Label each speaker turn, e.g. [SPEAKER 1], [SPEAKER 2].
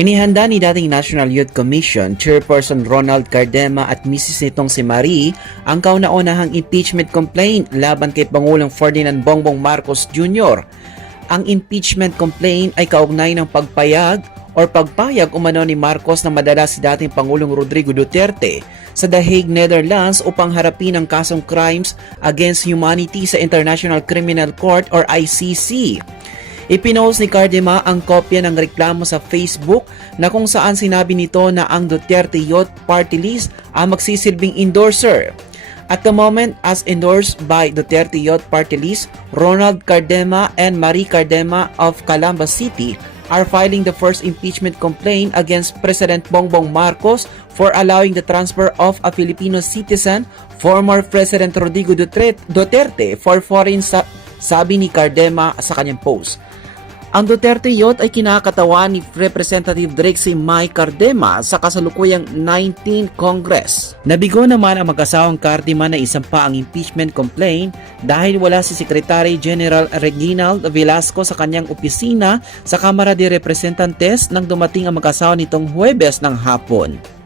[SPEAKER 1] Inihanda ni dating National Youth Commission Chairperson Ronald Cardema at Mrs. nitong si Marie ang kauna-unahang impeachment complaint laban kay Pangulong Ferdinand Bongbong Marcos Jr. Ang impeachment complaint ay kaugnay ng pagpayag or pagpayag umano ni Marcos na madala si dating Pangulong Rodrigo Duterte sa The Hague, Netherlands upang harapin ang kasong crimes against humanity sa International Criminal Court or ICC. Ipinost ni Cardema ang kopya ng reklamo sa Facebook na kung saan sinabi nito na ang Duterte Youth Party List ang magsisilbing endorser. At the moment, as endorsed by Duterte Youth Party List, Ronald Cardema and Marie Cardema of Calamba City are filing the first impeachment complaint against President Bongbong Marcos for allowing the transfer of a Filipino citizen, former President Rodrigo Duterte, for foreign sabi ni Cardema sa kanyang post. Ang Duterte Youth ay kinakatawan ni Representative Drexy May Cardema sa kasalukuyang 19th Congress. Nabigo naman ang mag-asawang Cardema na isang pa ang impeachment complaint dahil wala si Secretary General Reginald Velasco sa kanyang opisina sa Kamara de Representantes nang dumating ang mag-asawa nitong Huwebes ng hapon.